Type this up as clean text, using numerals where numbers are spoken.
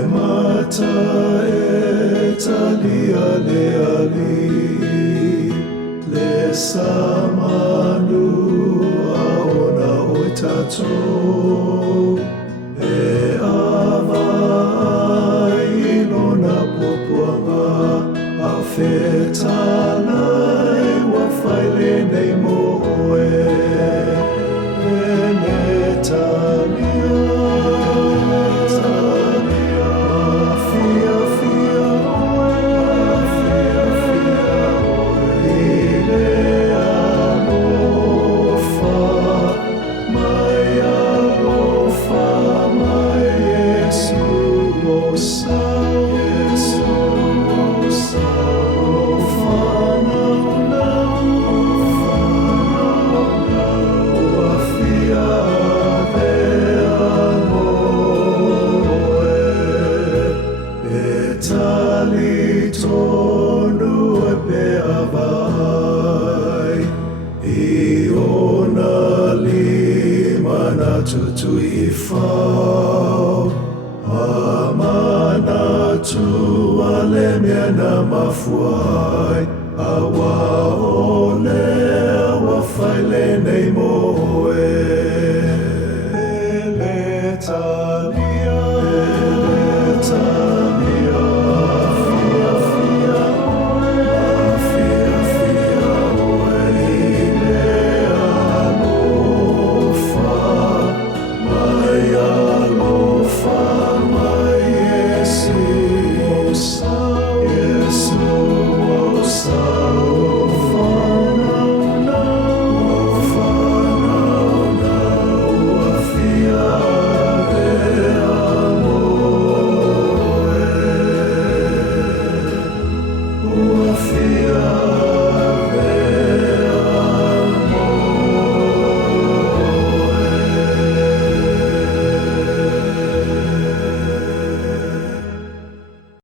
Emata etalia leali lesamanu aona oitato ava ilona popuanga afetalai wafaile nei moe Tonu epe avai iona lima na tutu ifau amana tu alemia na mafuai awa ole awa faile nei moe